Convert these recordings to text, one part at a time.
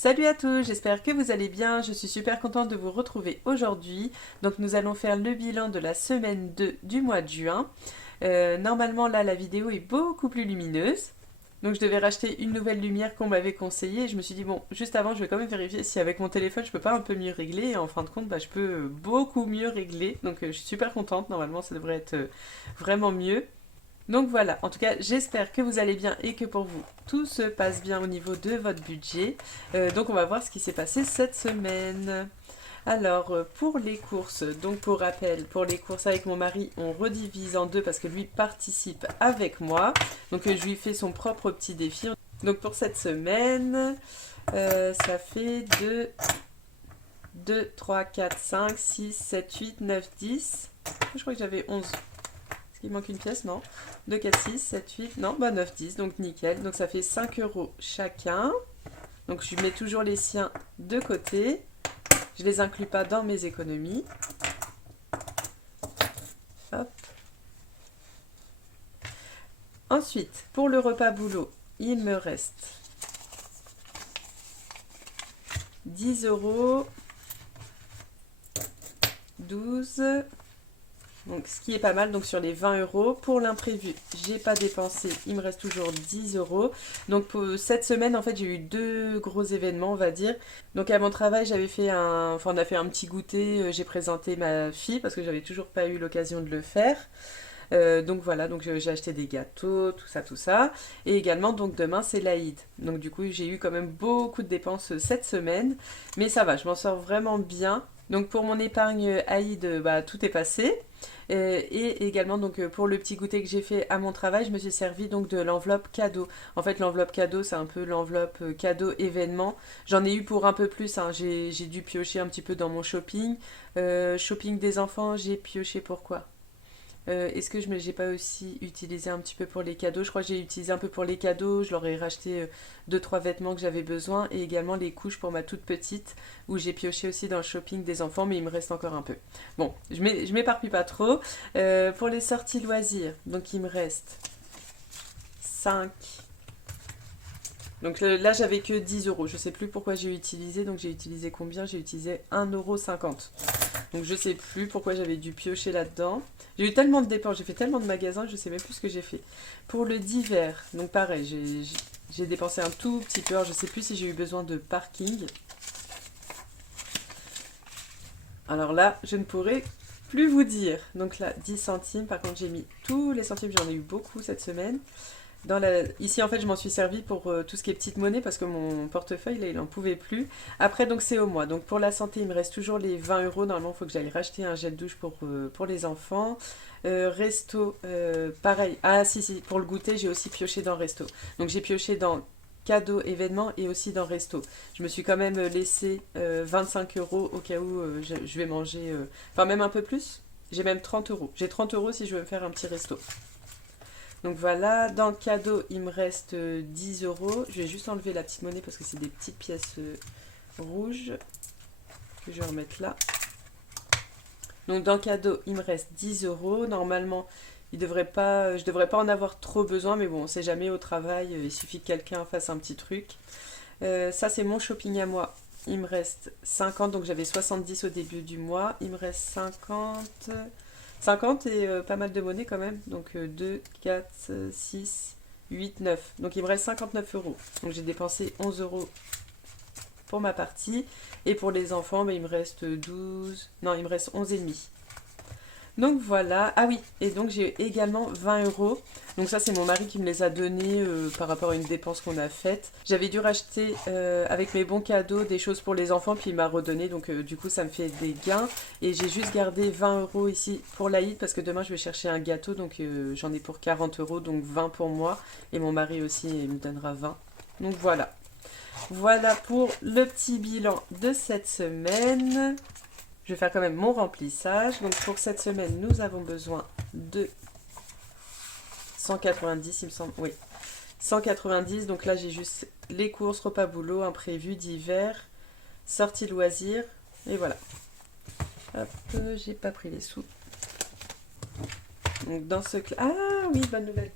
Salut à tous, j'espère que vous allez bien. Je suis super contente de vous retrouver aujourd'hui. Donc nous allons faire le bilan de la semaine 2 du mois de juin. Normalement là la vidéo est beaucoup plus lumineuse. Donc je devais racheter une nouvelle lumière qu'on m'avait conseillée et je me suis dit bon, juste avant je vais quand même vérifier si avec mon téléphone je peux pas un peu mieux régler et en fin de compte je peux beaucoup mieux régler. Donc je suis super contente, normalement ça devrait être vraiment mieux. Donc voilà, en tout cas, j'espère que vous allez bien et que pour vous, tout se passe bien au niveau de votre budget. Donc on va voir ce qui s'est passé cette semaine. Alors, pour les courses, donc pour rappel, pour les courses avec mon mari, on redivise en deux parce que lui participe avec moi. Donc je lui fais son propre petit défi. Donc pour cette semaine, ça fait 2, 3, 4, 5, 6, 7, 8, 9, 10. Je crois que j'avais 11. Est-ce qu'il manque une pièce? Non. 2, 4, 6, 7, 8. Non, 9, 10. Donc nickel. Donc ça fait 5 euros chacun. Donc je mets toujours les siens de côté. Je les inclus pas dans mes économies. Hop. Ensuite, pour le repas boulot, il me reste 10 euros. 12. Donc, ce qui est pas mal, donc sur les 20 euros. Pour l'imprévu, j'ai pas dépensé, il me reste toujours 10 euros. Donc pour cette semaine, en fait, j'ai eu deux gros événements, on va dire. Donc à mon travail, on a fait un petit goûter, j'ai présenté ma fille parce que j'avais toujours pas eu l'occasion de le faire. Donc voilà, donc j'ai acheté des gâteaux, tout ça, tout ça. Et également, donc demain, c'est l'Aïd. Donc du coup, j'ai eu quand même beaucoup de dépenses cette semaine. Mais ça va, je m'en sors vraiment bien. Donc pour mon épargne Aïd, tout est passé. Et également donc pour le petit goûter que j'ai fait à mon travail, je me suis servi donc de l'enveloppe cadeau. En fait l'enveloppe cadeau c'est un peu l'enveloppe cadeau événement. J'en ai eu pour un peu plus, hein. J'ai dû piocher un petit peu dans mon shopping. Shopping des enfants, j'ai pioché pour quoi? Est-ce que j'ai pas aussi utilisé un petit peu pour les cadeaux? Je crois que j'ai utilisé un peu pour les cadeaux. Je leur ai racheté deux trois vêtements que j'avais besoin et également les couches pour ma toute petite où j'ai pioché aussi dans le shopping des enfants, mais il me reste encore un peu. Bon, je m'éparpille pas trop. Pour les sorties loisirs, donc il me reste 5. Donc là, j'avais que 10 euros. Je sais plus pourquoi j'ai utilisé. Donc j'ai utilisé combien? J'ai utilisé 1,50 €. Donc je sais plus pourquoi j'avais dû piocher là-dedans. J'ai eu tellement de dépenses, j'ai fait tellement de magasins, je sais même plus ce que j'ai fait. Pour le divers, donc pareil, j'ai dépensé un tout petit peu. Alors je sais plus si j'ai eu besoin de parking. Alors là, je ne pourrais plus vous dire. Donc là, 10 centimes. Par contre, j'ai mis tous les centimes, j'en ai eu beaucoup cette semaine. Ici, en fait, je m'en suis servi pour tout ce qui est petite monnaie parce que mon portefeuille, là, il n'en pouvait plus. Après, donc, c'est au mois. Donc, pour la santé, il me reste toujours les 20 euros. Normalement, il faut que j'aille racheter un gel douche pour les enfants. Resto, pareil. Ah, si, si, pour le goûter, j'ai aussi pioché dans resto. Donc, j'ai pioché dans cadeaux, événements et aussi dans resto. Je me suis quand même laissé 25 euros au cas où je vais manger. Enfin, même un peu plus. J'ai même 30 euros. J'ai 30 euros si je veux me faire un petit resto. Donc voilà, dans le cadeau, il me reste 10 euros. Je vais juste enlever la petite monnaie parce que c'est des petites pièces rouges que je vais remettre là. Donc dans le cadeau, il me reste 10 euros. Normalement, je devrais pas en avoir trop besoin, mais bon, on sait jamais au travail, il suffit que quelqu'un fasse un petit truc. Ça, c'est mon shopping à moi. Il me reste 50, donc j'avais 70 au début du mois. Il me reste 50. 50 et pas mal de monnaie quand même. Donc 2, 4, 6, 8, 9. Donc il me reste 59 euros. Donc j'ai dépensé 11 euros pour ma partie. Et pour les enfants, il me reste 12. Non, il me reste 11 et demi. Donc voilà. Ah oui, et donc j'ai également 20 euros. Donc ça, c'est mon mari qui me les a donnés par rapport à une dépense qu'on a faite. J'avais dû racheter avec mes bons cadeaux des choses pour les enfants, puis il m'a redonné. Donc du coup, ça me fait des gains. Et j'ai juste gardé 20 euros ici pour l'Aïd parce que demain, je vais chercher un gâteau. Donc j'en ai pour 40 euros, donc 20 pour moi. Et mon mari aussi, il me donnera 20. Donc voilà. Voilà pour le petit bilan de cette semaine. Je vais faire quand même mon remplissage. Donc pour cette semaine, nous avons besoin de 190, il me semble. Oui, 190. Donc là, j'ai juste les courses, repas boulot, imprévus, divers, sorties loisirs. Et voilà. Hop, j'ai pas pris les sous. Donc dans ce... Ah oui, bonne nouvelle.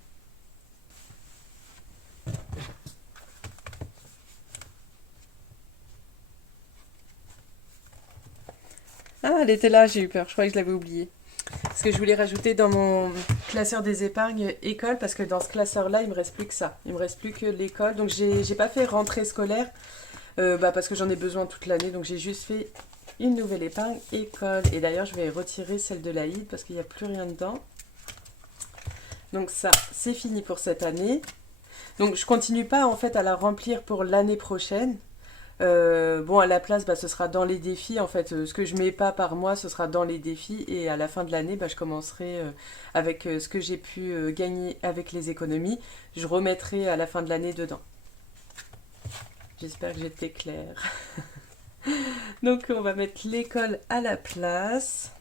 Ah, elle était là, j'ai eu peur, je croyais que je l'avais oubliée. Parce que je voulais rajouter dans mon classeur des épargnes école, parce que dans ce classeur-là, il me reste plus que ça. Il me reste plus que l'école. Donc j'ai pas fait rentrée scolaire, parce que j'en ai besoin toute l'année. Donc j'ai juste fait une nouvelle épargne école. Et d'ailleurs, je vais retirer celle de l'Aïd parce qu'il n'y a plus rien dedans. Donc ça, c'est fini pour cette année. Donc je continue pas en fait à la remplir pour l'année prochaine. Bon, à la place, ce sera dans les défis. En fait, ce que je mets pas par mois, ce sera dans les défis. Et à la fin de l'année, je commencerai avec ce que j'ai pu gagner avec les économies. Je remettrai à la fin de l'année dedans. J'espère que j'étais claire. Donc, on va mettre l'école à la place.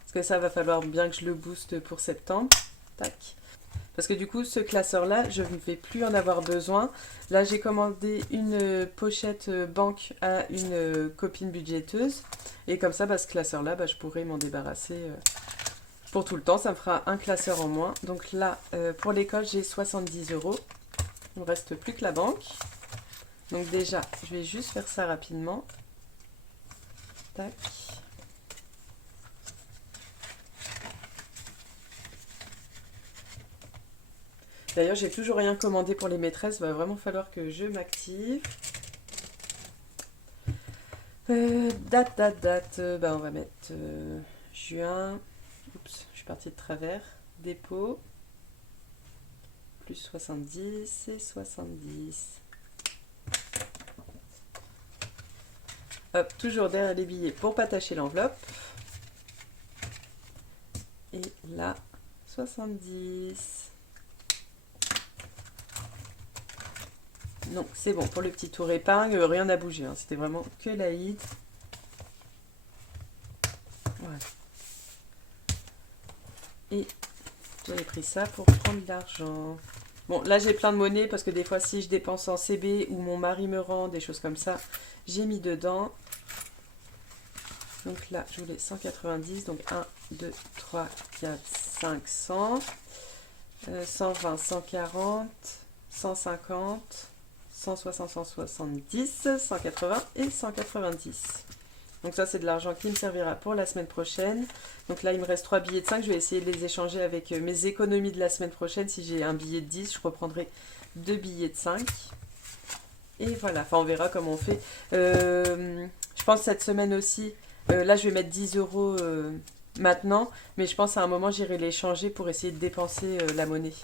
Parce que ça va falloir bien que je le booste pour septembre. Tac. Parce que du coup, ce classeur-là, je ne vais plus en avoir besoin. Là, j'ai commandé une pochette banque à une copine budgéteuse. Et comme ça, ce classeur-là, je pourrai m'en débarrasser pour tout le temps. Ça me fera un classeur en moins. Donc là, pour l'école, j'ai 70 €. Il ne me reste plus que la banque. Donc déjà, je vais juste faire ça rapidement. Tac. D'ailleurs, j'ai toujours rien commandé pour les maîtresses. Il va vraiment falloir que je m'active. Date. On va mettre juin. Oups, je suis partie de travers. Dépôt. Plus 70 et 70. Hop, toujours derrière les billets pour pas tâcher l'enveloppe. Et là, 70. Donc c'est bon pour le petit tour épargne, rien n'a bougé, hein. C'était vraiment que l'Aïd. Voilà. Et j'avais pris ça pour prendre de l'argent. Bon, là j'ai plein de monnaie parce que des fois si je dépense en CB ou mon mari me rend, des choses comme ça, j'ai mis dedans. Donc là je voulais 190, donc 1, 2, 3, 4, 5, 100, 120, 140, 150, 160, 170, 180 et 190. Donc ça c'est de l'argent qui me servira pour la semaine prochaine. Donc là il me reste 3 billets de 5, je vais essayer de les échanger avec mes économies de la semaine prochaine. Si j'ai un billet de 10, je reprendrai 2 billets de 5. Et voilà, enfin on verra comment on fait. Je pense cette semaine aussi, là je vais mettre 10 € maintenant, mais je pense à un moment j'irai les changer pour essayer de dépenser la monnaie.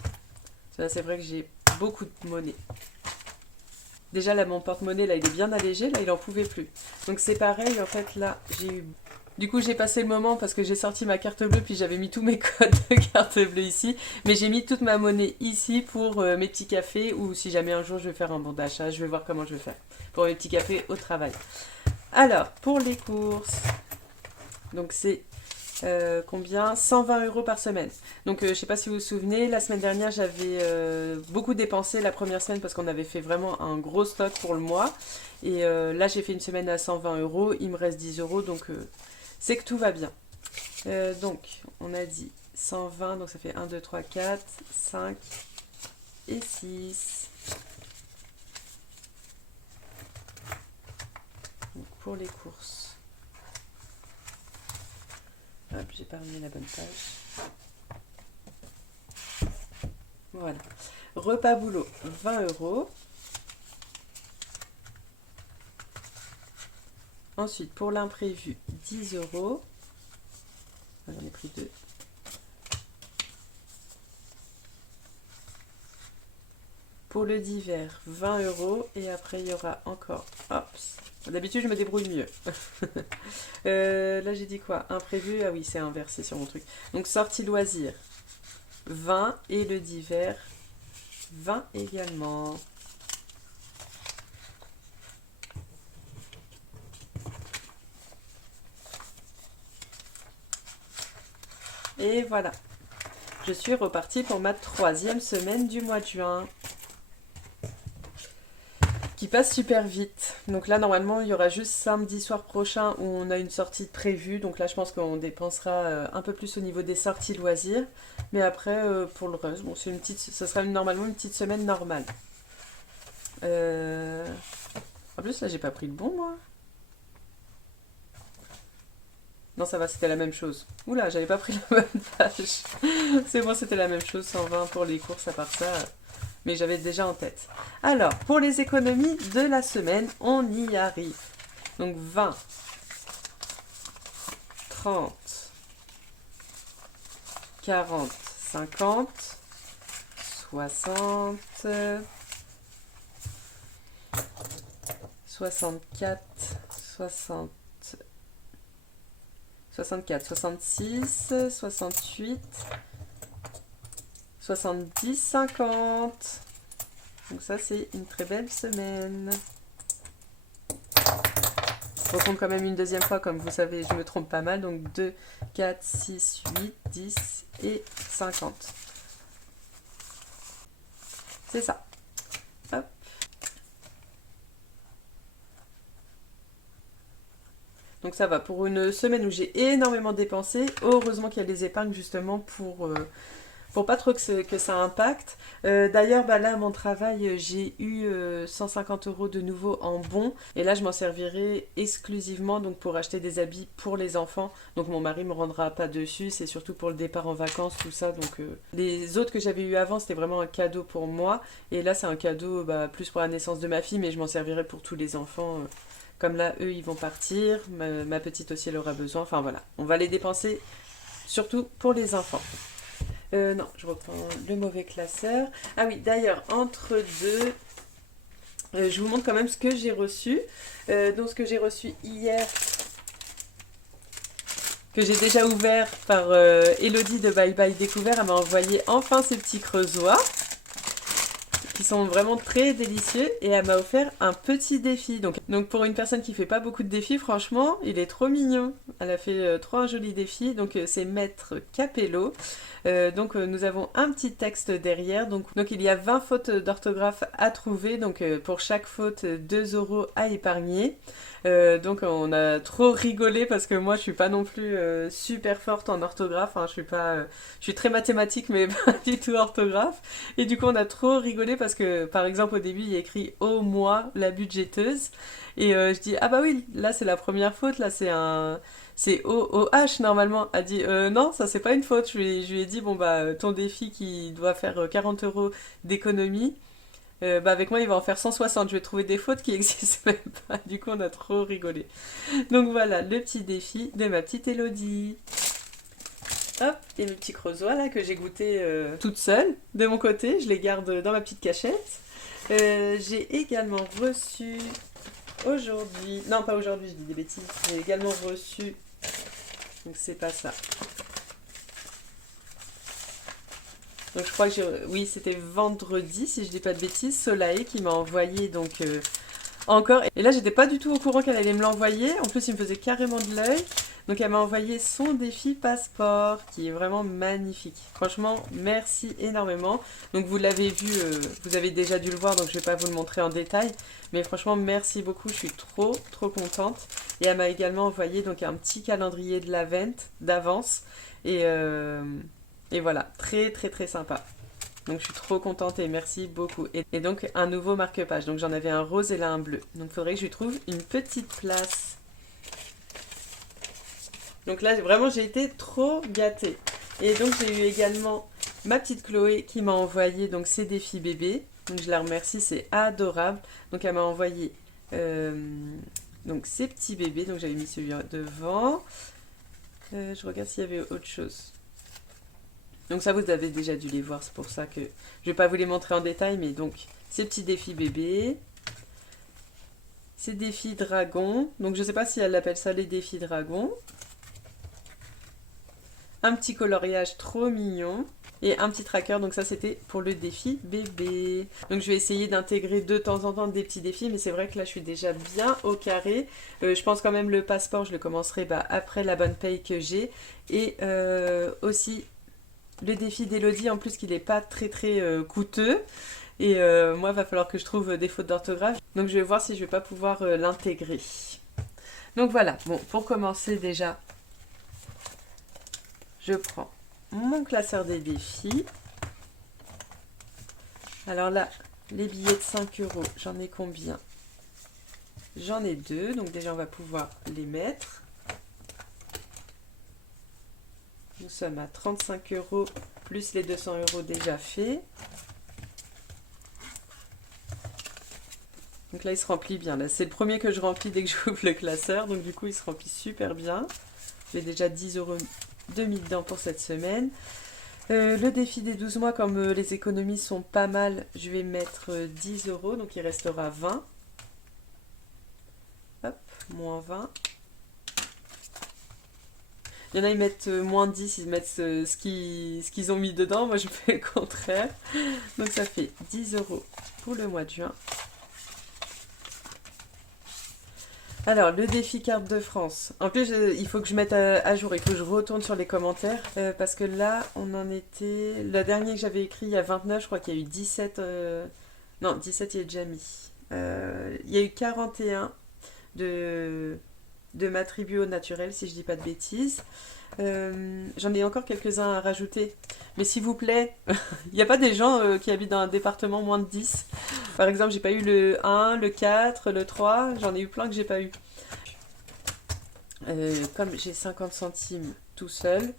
C'est vrai que j'ai beaucoup de monnaie. Déjà là mon porte-monnaie là il est bien allégé, là il en pouvait plus. Donc c'est pareil en fait là j'ai eu... Du coup j'ai passé le moment parce que j'ai sorti ma carte bleue puis j'avais mis tous mes codes de carte bleue ici. Mais j'ai mis toute ma monnaie ici pour mes petits cafés ou si jamais un jour je vais faire un bon d'achat, je vais voir comment je vais faire. Pour mes petits cafés au travail. Alors pour les courses, donc c'est... combien 120 € par semaine. Donc je sais pas si vous vous souvenez, la semaine dernière j'avais beaucoup dépensé la première semaine parce qu'on avait fait vraiment un gros stock pour le mois. Et là j'ai fait une semaine à 120 €, il me reste 10 €, donc c'est que tout va bien. Donc on a dit 120, donc ça fait 1, 2, 3, 4, 5 et 6. Donc pour les courses. Hop, j'ai pas remis la bonne page. Voilà. Repas boulot, 20 €. Ensuite, pour l'imprévu, 10 €. J'en ai pris 2. Pour le divers, 20 €. Et après, il y aura encore... Hop. D'habitude, je me débrouille mieux. Là, j'ai dit quoi? Imprévu? Ah oui, c'est inversé sur mon truc. Donc, sortie loisir, 20. Et le divers, 20 également. Et voilà. Je suis repartie pour ma 3e semaine du mois de juin. Qui passe super vite. Donc là, normalement, il y aura juste samedi soir prochain où on a une sortie prévue. Donc là, je pense qu'on dépensera un peu plus au niveau des sorties loisirs. Mais après, pour le reste, bon, c'est une petite, ça sera normalement une petite semaine normale. En plus, là, j'ai pas pris le bon, moi. Non, ça va, c'était la même chose. Oula, j'avais pas pris la bonne page. C'est bon, c'était la même chose, 120 pour les courses à part ça. Mais j'avais déjà en tête. Alors, pour les économies de la semaine, on y arrive. Donc 20, 30, 40, 50, 60, 64, 60, 64, 66, 68, 70, 50. Donc ça, c'est une très belle semaine. Je recompte quand même une deuxième fois, comme vous savez, je me trompe pas mal. Donc 2, 4, 6, 8, 10 et 50. C'est ça. Hop. Donc ça va, pour une semaine où j'ai énormément dépensé, heureusement qu'il y a les épargnes justement pour pas trop que ça impacte. D'ailleurs, bah là, à mon travail, j'ai eu 150 € de nouveau en bons. Et là, je m'en servirai exclusivement donc, pour acheter des habits pour les enfants. Donc mon mari me rendra pas dessus, c'est surtout pour le départ en vacances, tout ça. Donc les autres que j'avais eu avant, c'était vraiment un cadeau pour moi. Et là, c'est un cadeau plus pour la naissance de ma fille, mais je m'en servirai pour tous les enfants. Comme là, eux, ils vont partir. Ma petite aussi, elle aura besoin. Enfin voilà, on va les dépenser surtout pour les enfants. Non, je reprends le mauvais classeur. Ah oui, d'ailleurs, entre deux, je vous montre quand même ce que j'ai reçu. Donc, ce que j'ai reçu hier, que j'ai déjà ouvert par Elodie de Bye Bye Découvert, elle m'a envoyé enfin ces petits creusois qui sont vraiment très délicieux et elle m'a offert un petit défi. Donc pour une personne qui fait pas beaucoup de défis, franchement, il est trop mignon. Elle a fait trop un joli défi. Donc c'est Maître Capello. Donc nous avons un petit texte derrière. Donc il y a 20 fautes d'orthographe à trouver. Donc pour chaque faute, 2 € à épargner. Donc on a trop rigolé parce que moi je suis pas non plus super forte en orthographe. Hein. Je suis très mathématique mais pas du tout orthographe. Et du coup on a trop rigolé parce que par exemple au début il y a écrit "Oh moi la budgéteuse" et je dis "Ah bah oui, là c'est la première faute, là c'est OOH normalement." Elle dit "Non, ça c'est pas une faute." Je lui ai dit "Bon bah ton défi qui doit faire 40 € d'économie, avec moi il va en faire 160, je vais trouver des fautes qui existent même pas." Du coup on a trop rigolé. Donc voilà le petit défi de ma petite Elodie. Hop, et mes petits creusois là que j'ai goûté toute seule de mon côté, je les garde dans ma petite cachette. J'ai également reçu aujourd'hui, non pas aujourd'hui, je dis des bêtises, j'ai également reçu, donc c'est pas ça. Donc je crois que oui c'était vendredi si je dis pas de bêtises, Soleil qui m'a envoyé donc encore. Et là j'étais pas du tout au courant qu'elle allait me l'envoyer, en plus il me faisait carrément de l'œil. Donc elle m'a envoyé son défi passeport qui est vraiment magnifique. Franchement, merci énormément. Donc vous l'avez vu, vous avez déjà dû le voir, donc je vais pas vous le montrer en détail. Mais franchement, merci beaucoup, je suis trop contente. Et elle m'a également envoyé donc un petit calendrier de l'Avent d'avance. Et voilà, très sympa. Donc je suis trop contente et merci beaucoup. Et donc un nouveau marque-page. Donc j'en avais un rose et là un bleu. Donc il faudrait que je lui trouve une petite place. Donc là, vraiment, j'ai été trop gâtée. Et donc, j'ai eu également ma petite Chloé qui m'a envoyé donc ses défis bébés. Donc, je la remercie, c'est adorable. Donc, elle m'a envoyé donc ses petits bébés. Donc, j'avais mis celui devant. Je regarde s'il y avait autre chose. Donc, ça, vous avez déjà dû les voir. C'est pour ça que je ne vais pas vous les montrer en détail. Mais donc, ces petits défis bébés. Ces défis dragons. Donc, je ne sais pas si elle appelle ça les défis dragons. Un petit coloriage trop mignon et un petit tracker, donc ça c'était pour le défi bébé. Donc je vais essayer d'intégrer de temps en temps des petits défis, mais c'est vrai que là je suis déjà bien au carré. Je pense quand même le passeport, je le commencerai après la bonne paye que j'ai. Et aussi le défi d'Elodie, en plus qu'il n'est pas très coûteux. Et moi il va falloir que je trouve des fautes d'orthographe. Donc je vais voir si je vais pas pouvoir l'intégrer. Donc voilà, bon pour commencer déjà, je prends mon classeur des défis. Alors là, les billets de 5 €, j'en ai combien? J'en ai 2, donc déjà on va pouvoir les mettre. nous sommes à 35 € plus les 200 € déjà faits. Donc là, il se remplit bien. Là, c'est le premier que je remplis dès que j'ouvre le classeur. Donc du coup, il se remplit super bien. J'ai déjà 10 € de mis dedans pour cette semaine. Le défi des 12 mois, comme les économies sont pas mal, je vais mettre 10 €. Donc il restera 20. Hop, moins 20. Il y en a, ils mettent moins 10, ils mettent ce qu'ils ont mis dedans. Moi, je fais le contraire. Donc ça fait 10 € pour le mois de juin. Alors, le défi carte de France. En plus, il faut que je mette à jour, il faut que je retourne sur les commentaires. Parce que là, on en était... Le dernier que j'avais écrit, il y a 29, je crois qu'il y a eu 17... Non, 17, il est déjà mis. Il y a eu 41 de m'attribuer au naturel, si je dis pas de bêtises. J'en ai encore quelques-uns à rajouter. Mais s'il vous plaît, il n'y a pas des gens qui habitent dans un département moins de 10. Par exemple, j'ai pas eu le 1, le 4, le 3. J'en ai eu plein que j'ai pas eu. Comme j'ai 50 centimes tout seul,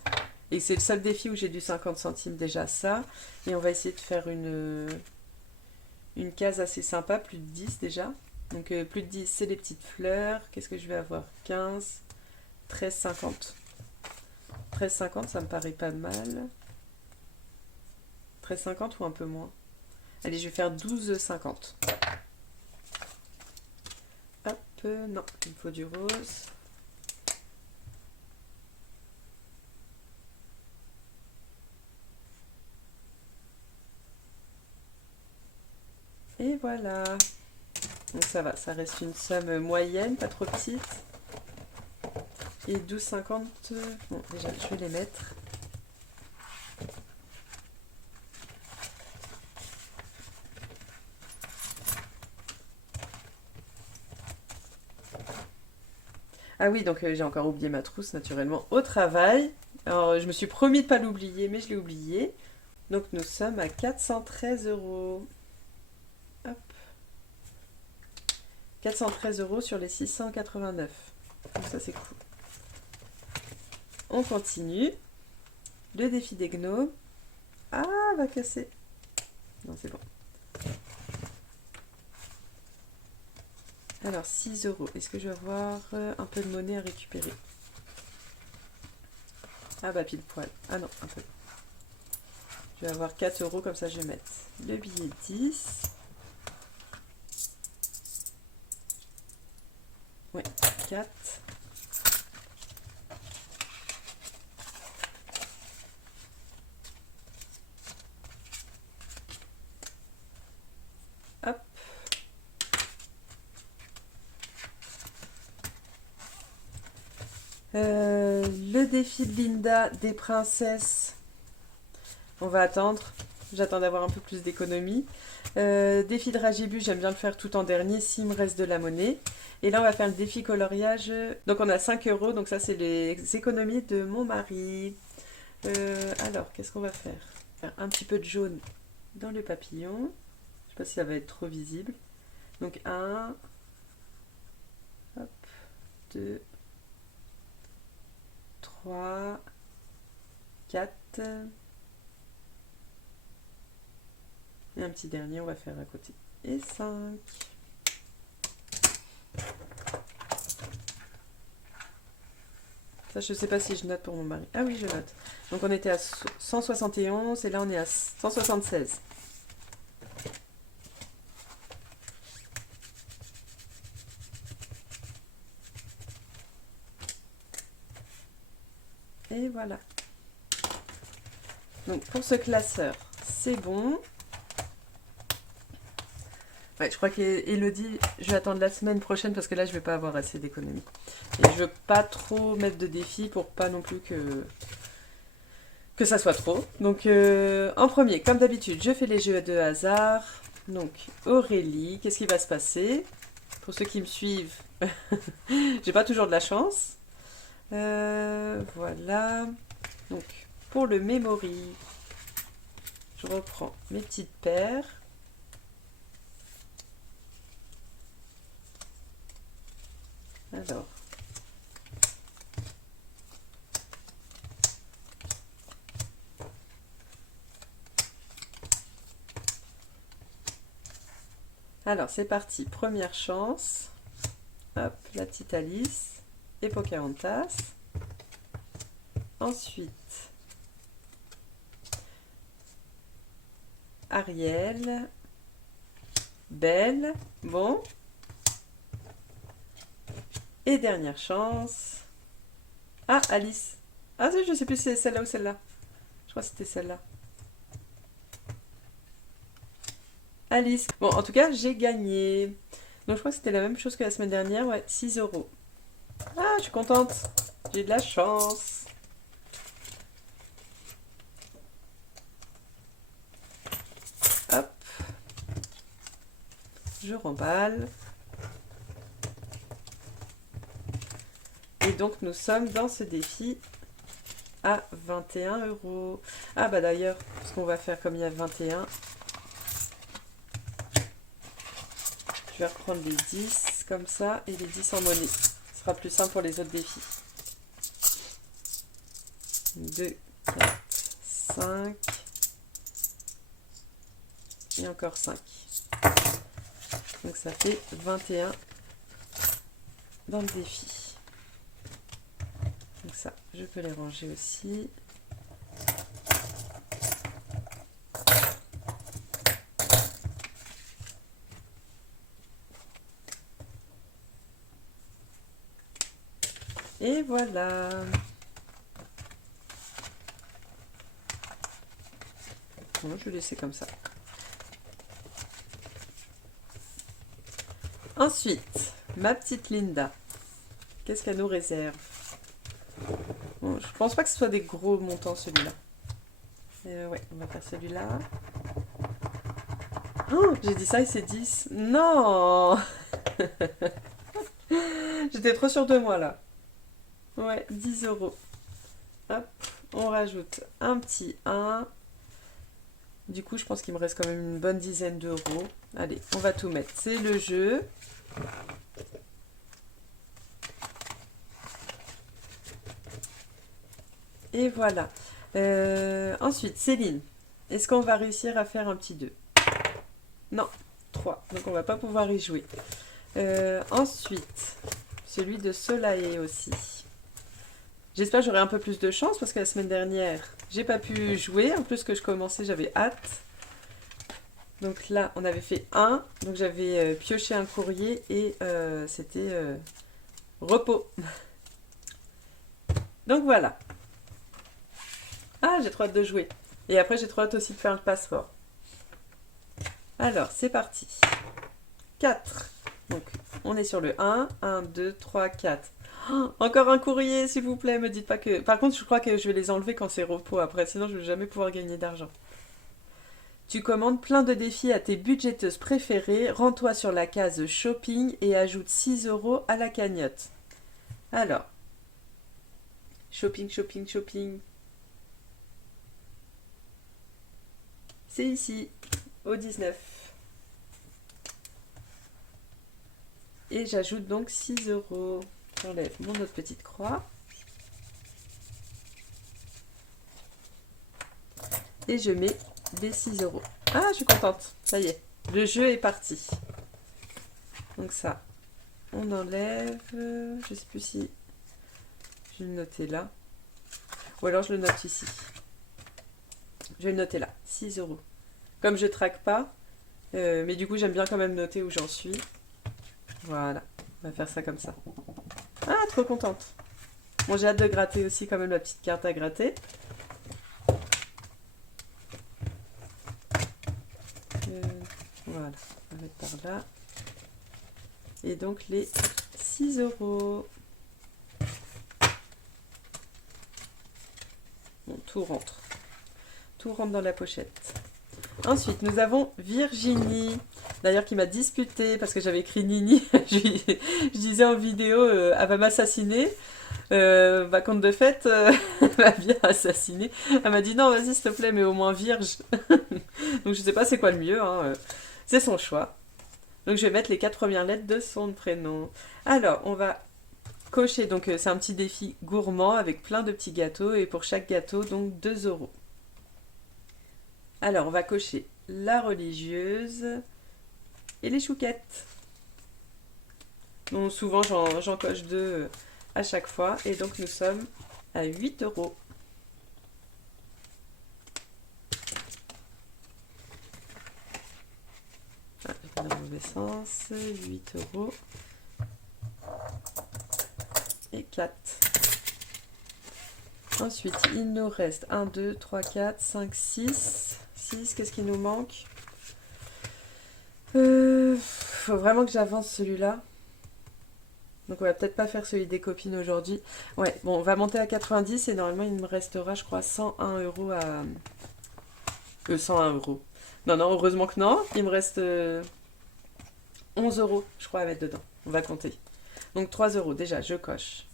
et c'est le seul défi où j'ai du 50 centimes déjà ça. Et on va essayer de faire une case assez sympa, plus de 10 déjà. Donc plus de 10, c'est les petites fleurs. Qu'est-ce que je vais avoir? 15, 13,50. 13,50, ça me paraît pas mal. 13,50 ou un peu moins? Allez, je vais faire 12,50. Hop, non, il me faut du rose. Et voilà. Donc ça va, ça reste une somme moyenne, pas trop petite. Et 12,50, bon déjà je vais les mettre. Ah oui, donc j'ai encore oublié ma trousse naturellement au travail. Alors je me suis promis de pas l'oublier, mais je l'ai oublié. Donc nous sommes à 413 €. Hop. 413 € sur les 689. Donc ça c'est cool. On continue. Le défi des gnomes. Ah, va casser. Non, c'est bon. Alors, 6 €. Est-ce que je vais avoir un peu de monnaie à récupérer? Ah bah pile poil. Ah non, un peu. Je vais avoir 4 €, comme ça je vais mettre le billet 10. Ouais, 4. Hop. Le défi de Linda des princesses. On va attendre. J'attends d'avoir un peu plus d'économie. Défi de Rajibu, j'aime bien le faire tout en dernier s'il me reste de la monnaie. Et là, on va faire le défi coloriage. Donc, on a 5 €. Donc, ça, c'est les économies de mon mari. Alors, qu'est-ce qu'on va faire? Faire un petit peu de jaune dans le papillon. Je sais pas si ça va être trop visible. Donc, 1, hop, 2, 3, 4. Et un petit dernier, on va faire à côté. Et 5. Ça, je sais pas si je note pour mon mari. Ah oui, je note. Donc, on était à 171 et là, on est à 176. Et voilà. Donc, pour ce classeur, c'est bon. Ouais, je crois qu'Elodie, je vais attendre la semaine prochaine parce que là, je vais pas avoir assez d'économie. Et je veux pas trop mettre de défis pour pas non plus que ça soit trop. Donc, en premier, comme d'habitude, je fais les jeux de hasard. Donc, Aurélie, qu'est-ce qui va se passer? Pour ceux qui me suivent, j'ai pas toujours de la chance. Voilà. Donc, pour le memory, je reprends mes petites paires. Alors, Alors, c'est parti. Première chance. Hop, la petite Alice et Pocahontas. Ensuite, Ariel. Belle. Bon. Et dernière chance. Ah, Alice. Ah, je sais plus si c'est celle-là ou celle-là. Je crois que c'était celle-là. Alice. Bon, en tout cas, j'ai gagné. Donc, je crois que c'était la même chose que la semaine dernière. Ouais, 6 euros. Ah, je suis contente. J'ai de la chance. Hop. Je remballe. Et donc, nous sommes dans ce défi à 21 euros. Ah, bah d'ailleurs, ce qu'on va faire comme il y a 21, je vais reprendre les 10 comme ça et les 10 en monnaie. Ce sera plus simple pour les autres défis. 2, 4, 5 et encore 5. Donc ça fait 21 dans le défi. Donc ça, je peux les ranger aussi. Et voilà. Bon, je vais laisser comme ça. Ensuite, ma petite Linda. Qu'est-ce qu'elle nous réserve? Bon, je pense pas que ce soit des gros montants celui-là. Ouais, on va faire celui-là. Oh, j'ai dit ça et c'est 10. Non. J'étais trop sûre de moi là. Ouais, 10 euros. Hop, on rajoute un petit 1. Du coup, je pense qu'il me reste quand même une bonne dizaine d'euros. Allez, on va tout mettre. C'est le jeu. Et voilà. Ensuite, Céline. Est-ce qu'on va réussir à faire un petit 2? Non, 3. Donc on va pas pouvoir y jouer. Ensuite, celui de Solae aussi. J'espère que j'aurai un peu plus de chance parce que la semaine dernière, j'ai pas pu jouer. En plus que je commençais, j'avais hâte. Donc là, on avait fait 1. Donc j'avais pioché un courrier et c'était repos. Donc voilà. Ah, j'ai trop hâte de jouer. Et après, j'ai trop hâte aussi de faire le passeport. Alors, c'est parti. 4. Donc, on est sur le 1. 1, 2, 3, 4. Oh, encore un courrier, s'il vous plaît. Me dites pas que... Par contre, je crois que je vais les enlever quand c'est repos après. Sinon, je ne vais jamais pouvoir gagner d'argent. Tu commandes plein de défis à tes budgéteuses préférées. Rends-toi sur la case shopping et ajoute 6 euros à la cagnotte. Alors. Shopping, shopping, shopping. C'est ici, au 19. Et j'ajoute donc 6 euros. J'enlève mon autre petite croix. Et je mets les 6 euros. Ah, je suis contente. Ça y est, le jeu est parti. Donc ça, on enlève. Je sais plus si je vais le noter là. Ou alors je le note ici. Je vais le noter là. 6 euros. Comme je traque pas, mais du coup j'aime bien quand même noter où j'en suis. Voilà, on va faire ça comme ça. Ah, trop contente. Bon, j'ai hâte de gratter aussi quand même la petite carte à gratter. Voilà, on va mettre par là. Et donc les 6 euros. Bon, tout rentre. Tout rentre dans la pochette. Ensuite, nous avons Virginie, d'ailleurs qui m'a disputé parce que j'avais écrit Nini. Je disais en vidéo, elle va m'assassiner. Compte de fait, elle m'a bien assassiné. Elle m'a dit non, vas-y, s'il te plaît, mais au moins vierge. Donc je sais pas c'est quoi le mieux, hein. C'est son choix. Donc je vais mettre les 4 premières lettres de son prénom. Alors, on va cocher, donc c'est un petit défi gourmand avec plein de petits gâteaux et pour chaque gâteau, donc 2 euros. Alors, on va cocher la religieuse, et les chouquettes. Donc souvent j'en coche 2 à chaque fois. Et donc nous sommes à 8 euros. Ah, j'ai pas dans le mauvais sens. 8 euros. Et 4. Ensuite, il nous reste 1, 2, 3, 4, 5, 6. 6, qu'est-ce qui nous manque? Faut vraiment que j'avance celui-là. Donc on va peut-être pas faire celui des copines aujourd'hui. Ouais, bon, on va monter à 90 et normalement il me restera, je crois, 101 euros à... 101 euros. Non, non, heureusement que non. Il me reste 11 euros, je crois, à mettre dedans. On va compter. Donc 3 euros, déjà, je coche.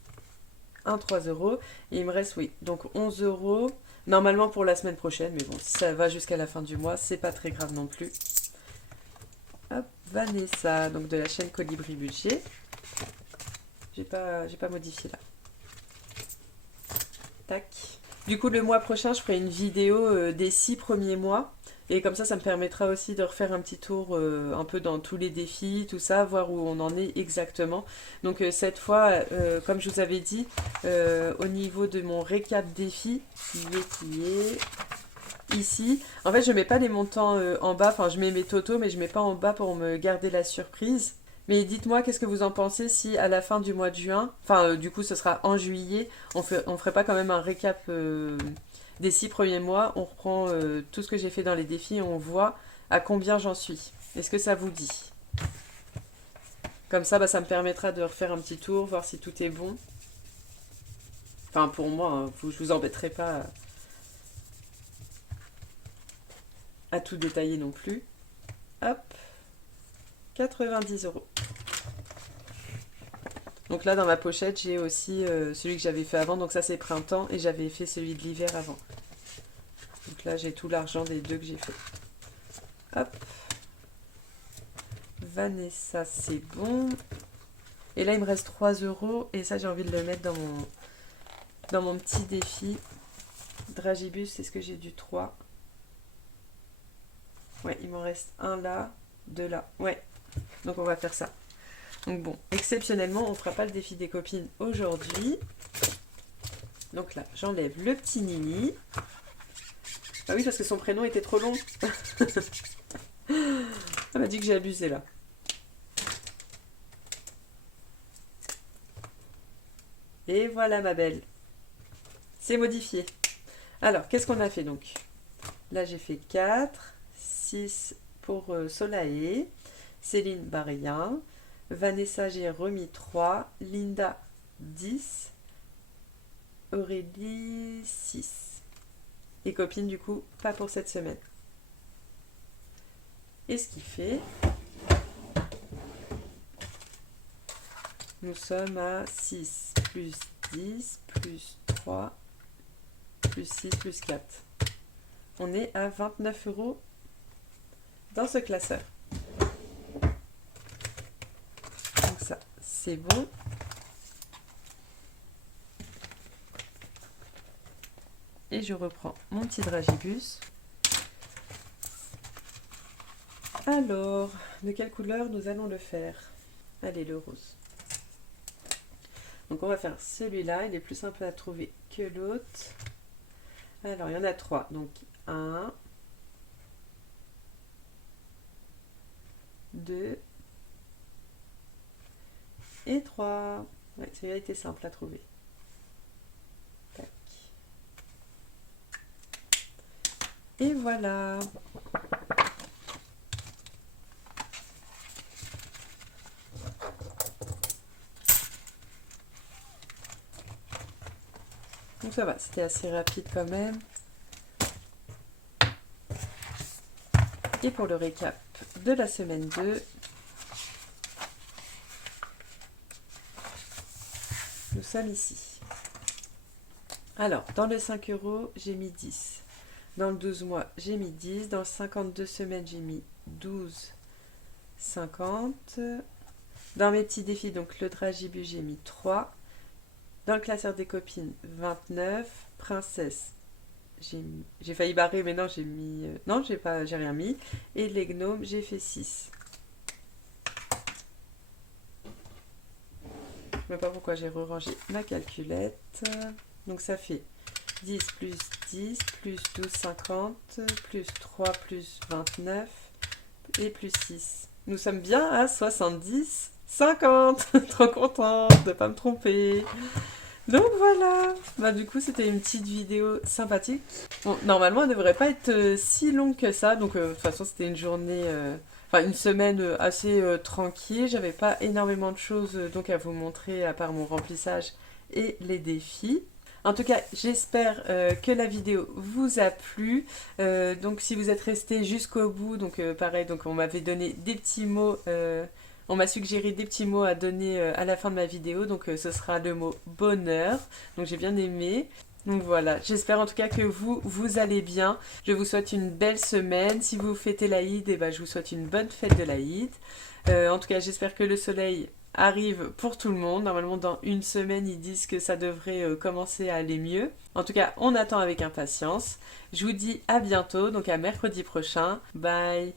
3 euros. Et il me reste, oui, donc 11 euros. Normalement pour la semaine prochaine, mais bon, si ça va jusqu'à la fin du mois, c'est pas très grave non plus. Hop, Vanessa, donc de la chaîne Colibri Budget. J'ai pas modifié là. Tac. Du coup, le mois prochain, je ferai une vidéo des 6 premiers mois. Et comme ça me permettra aussi de refaire un petit tour un peu dans tous les défis, tout ça, voir où on en est exactement. Donc cette fois, comme je vous avais dit, au niveau de mon récap défi, qui est ici. En fait, je mets pas les montants en bas, enfin je mets mes totaux, mais je mets pas en bas pour me garder la surprise. Mais dites-moi, qu'est-ce que vous en pensez si à la fin du mois de juin, enfin du coup ce sera en juillet, on ferait pas quand même un récap des 6 premiers mois, on reprend tout ce que j'ai fait dans les défis et on voit à combien j'en suis. Est-ce que ça vous dit? Comme ça, ça me permettra de refaire un petit tour, voir si tout est bon. Enfin pour moi, hein, je vous embêterai pas à tout détailler non plus. Hop, 90 euros. Donc là, dans ma pochette, j'ai aussi celui que j'avais fait avant. Donc ça, c'est printemps. Et j'avais fait celui de l'hiver avant. Donc là, j'ai tout l'argent des 2 que j'ai fait. Hop. Vanessa, c'est bon. Et là, il me reste 3 euros. Et ça, j'ai envie de le mettre dans mon petit défi. Dragibus, c'est ce que j'ai du 3. Ouais, il m'en reste un là, 2 là. Ouais. Donc on va faire ça. Donc bon, exceptionnellement, on ne fera pas le défi des copines aujourd'hui. Donc là, j'enlève le petit Nini. Ah oui, parce que son prénom était trop long. Elle m'a dit que j'ai abusé là. Et voilà ma belle. C'est modifié. Alors, qu'est-ce qu'on a fait donc? Là, j'ai fait 4, 6 pour Solae. Céline, bah rien. Vanessa, j'ai remis 3. Linda, 10. Aurélie, 6. Et copine, du coup, pas pour cette semaine. Et ce qui fait... Nous sommes à 6 plus 10 plus 3 plus 6 plus 4. On est à 29 euros dans ce classeur. Donc ça, c'est bon. Et je reprends mon petit dragibus. Alors, de quelle couleur nous allons le faire? Allez, le rose. Donc on va faire celui-là, il est plus simple à trouver que l'autre. Alors, il y en a 3. Donc 1, 2 et 3. Ouais, celui-là était simple à trouver. Tac. Et voilà. Donc ça va, c'était assez rapide quand même. Et pour le récap de la semaine 2, nous sommes ici. Alors, dans le 5 euros, j'ai mis 10. Dans le 12 mois, j'ai mis 10. Dans le 52 semaines, j'ai mis 12, 50. Dans mes petits défis, donc le dragibus, j'ai mis 3. Dans le classeur des copines, 29. Princesse, j'ai failli barrer, mais non, j'ai mis... non, j'ai rien mis. Et les gnomes, j'ai fait 6. sais même pas pourquoi j'ai re-rangé ma calculette. Donc ça fait 10 plus 10 plus 12, 50, plus 3 plus 29 et plus 6. Nous sommes bien à 70, 50. Trop contente de ne pas me tromper. Donc voilà, bah du coup c'était une petite vidéo sympathique. Bon, normalement elle devrait pas être si longue que ça, donc de toute façon c'était une journée, enfin une semaine assez tranquille. J'avais pas énormément de choses donc à vous montrer à part mon remplissage et les défis. En tout cas, j'espère que la vidéo vous a plu. Donc si vous êtes resté jusqu'au bout, donc pareil, donc on m'avait donné des petits mots. On m'a suggéré des petits mots à donner à la fin de ma vidéo, donc ce sera le mot bonheur, donc j'ai bien aimé. Donc voilà, j'espère en tout cas que vous allez bien. Je vous souhaite une belle semaine. Si vous fêtez l'Aïd, eh ben, je vous souhaite une bonne fête de l'Aïd. En tout cas, j'espère que le soleil arrive pour tout le monde. Normalement, dans une semaine, ils disent que ça devrait commencer à aller mieux. En tout cas, on attend avec impatience. Je vous dis à bientôt, donc à mercredi prochain. Bye!